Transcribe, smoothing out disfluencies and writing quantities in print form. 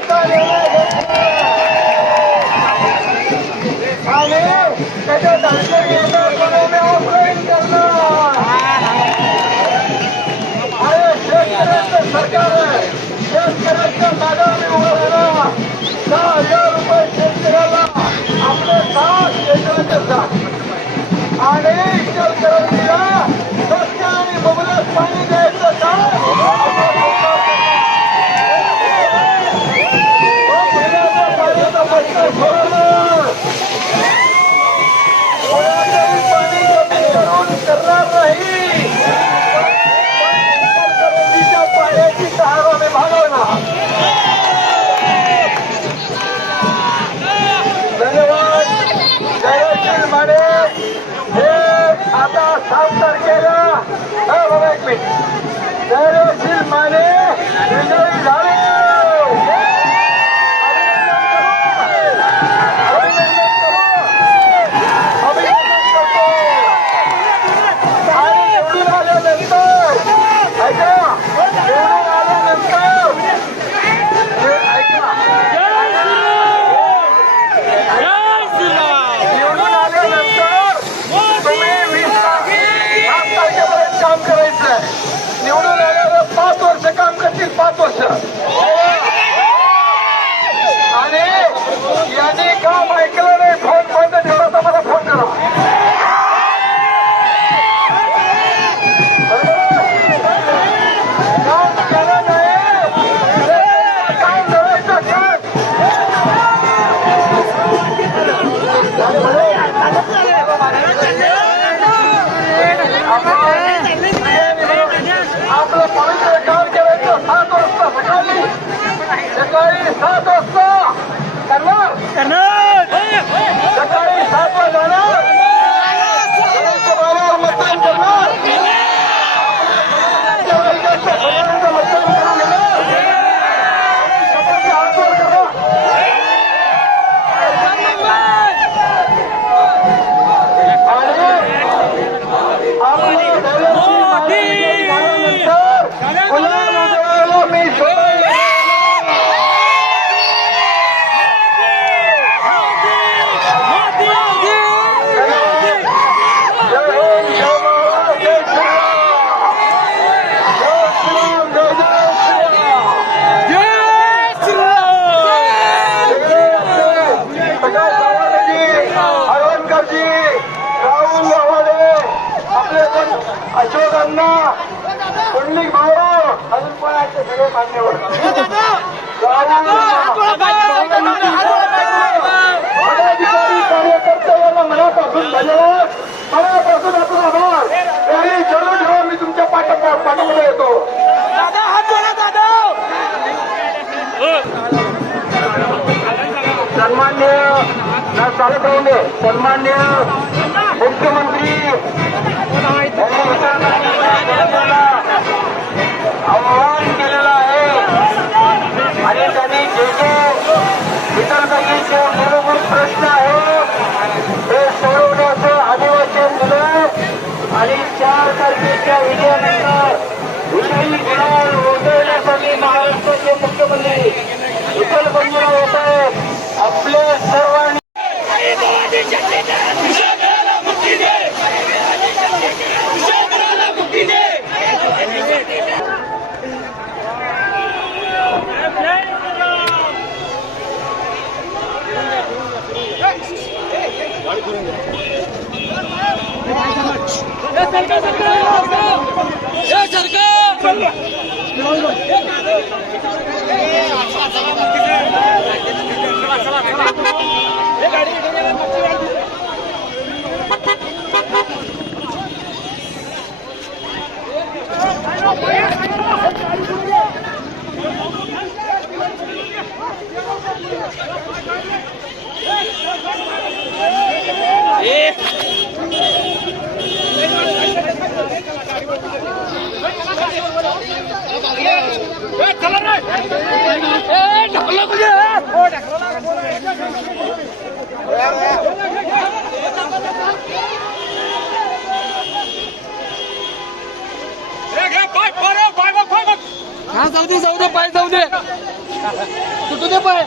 त्याचा निर्णय आणि त्याच्यात अडचणी येतात म्हणून ऑफलाईन करणार. अरे शेतकऱ्यांचं सरकार आहे, शेतकऱ्यांच्या मागाने उभं राहणार. 10,000 रुपये शेतकऱ्याला आपले 7 शेतकऱ्याचे जात आणि शेतकऱ्यांना स्वच्छ आणि मुबलक पाणी द्यायचं काम पाण्याचा प्रश्न सोडवणार. कोणाचंही पाणी कमी करून करणार नाही. पाण्याची तहान आम्ही भागवणार. धन्यवाद. जयश्री माने हे आता 7 तारखेला बाबा एक मिनिट जयश्री माने विजयी झाले. निवडून आल्यावर 5 वर्ष काम करतील. 5 वर्ष आणि यांनी काम ऐकलं नाही. फोन बंद ठेवला तर मला फोन करा. काम केलं नाही काम धरायचं आपलं पवित्र काम करायचं. 7 वाजता सकाळी 7 वाजता करणार. सकाळी 7 ला जाणार. बाबावर मतदान करणार. मतदान करून घेणार. शपथचे हात वर करा. अशोकांना पुंडलिक भाऊ अजून पण आहेत सगळे मान्यवर. पदाधिकारी कार्यकर्ते यांना मनापासून धन्यवाद. मनापासून आपण आभार. काही जरूर ठेवा. मी तुमच्या पाठीमध्ये येतो. सन्मान्य चालत राहून दे. सन्मान्य मुख्यमंत्री आव्हान केलेलं आहे आणि त्यांनी जे इतर काही जे मूलभूत प्रश्न आहेत ते सोडवण्याचं आदिवासी दिलं आणि 4 तारखेच्या विजयानंतर विजयी गुलाल उधळण्यासाठी महाराष्ट्राचे मुख्यमंत्री विठ्ठल येत आहेत. आपले सर्वांनी जाऊ दे पाय जाऊ दे. सुटू दे पाय.